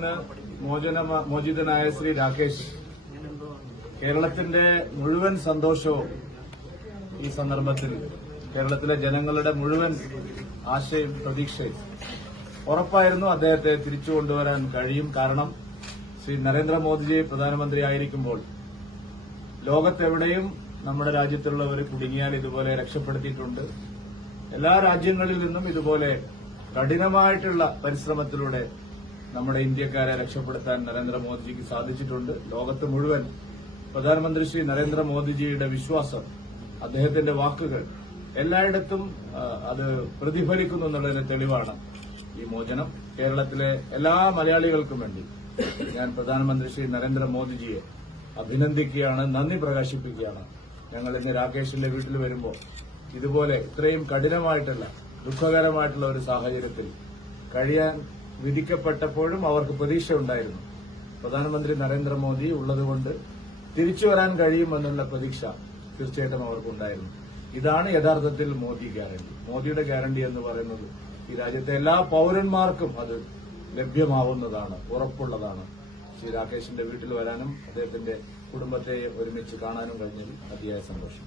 നിന്ന് മോചന മോചിതനായ ശ്രീ രാകേഷ്. കേരളത്തിന്റെ മുഴുവൻ സന്തോഷവും ഈ സന്ദർഭത്തിൽ കേരളത്തിലെ ജനങ്ങളുടെ മുഴുവൻ ആശയും പ്രതീക്ഷയും. ഉറപ്പായിരുന്നു അദ്ദേഹത്തെ തിരിച്ചു കൊണ്ടുവരാൻ കഴിയും. കാരണം ശ്രീ നരേന്ദ്രമോദിജി പ്രധാനമന്ത്രിയായിരിക്കുമ്പോൾ ലോകത്തെവിടെയും നമ്മുടെ രാജ്യത്തുള്ളവർ കുടുങ്ങിയാൽ ഇതുപോലെ രക്ഷപ്പെടുത്തിയിട്ടുണ്ട്. എല്ലാ രാജ്യങ്ങളിൽ നിന്നും ഇതുപോലെ കഠിനമായിട്ടുള്ള പരിശ്രമത്തിലൂടെ നമ്മുടെ ഇന്ത്യക്കാരെ രക്ഷപ്പെടുത്താൻ നരേന്ദ്രമോദിജിക്ക് സാധിച്ചിട്ടുണ്ട്. ലോകത്ത് മുഴുവൻ പ്രധാനമന്ത്രി ശ്രീ നരേന്ദ്രമോദിജിയുടെ വിശ്വാസം അദ്ദേഹത്തിന്റെ വാക്കുകൾ എല്ലായിടത്തും അത് പ്രതിഫലിക്കുന്നു എന്നുള്ളതിന് തെളിവാണ് ഈ മോചനം. കേരളത്തിലെ എല്ലാ മലയാളികൾക്കും വേണ്ടി ഞാൻ പ്രധാനമന്ത്രി ശ്രീ നരേന്ദ്രമോദിജിയെ അഭിനന്ദിക്കുകയാണ് നന്ദി പ്രകാശിപ്പിക്കുകയാണ്. ഞങ്ങൾ ഇന്ന് രാകേഷിന്റെ വീട്ടിൽ വരുമ്പോൾ ഇതുപോലെ ഇത്രയും കഠിനമായിട്ടുള്ള ദുഃഖകരമായിട്ടുള്ള ഒരു സാഹചര്യത്തിൽ കഴിയാൻ വിധിക്കപ്പെട്ടപ്പോഴും അവർക്ക് പ്രതീക്ഷ ഉണ്ടായിരുന്നു പ്രധാനമന്ത്രി നരേന്ദ്രമോദി ഉള്ളതുകൊണ്ട് തിരിച്ചു വരാൻ കഴിയുമെന്നുള്ള പ്രതീക്ഷ തീർച്ചയായിട്ടും അവർക്കുണ്ടായിരുന്നു. ഇതാണ് യഥാർത്ഥത്തിൽ മോദി ഗ്യാരണ്ടി. മോദിയുടെ ഗ്യാരണ്ടി എന്ന് പറയുന്നത് ഈ രാജ്യത്തെ എല്ലാ പൌരന്മാർക്കും അത് ലഭ്യമാവുന്നതാണ് ഉറപ്പുള്ളതാണ്. ശ്രീ രാകേഷിന്റെ വീട്ടിൽ വരാനും അദ്ദേഹത്തിന്റെ കുടുംബത്തെ ഒരുമിച്ച് കാണാനും കഴിഞ്ഞതിൽ അതിയായ സന്തോഷം.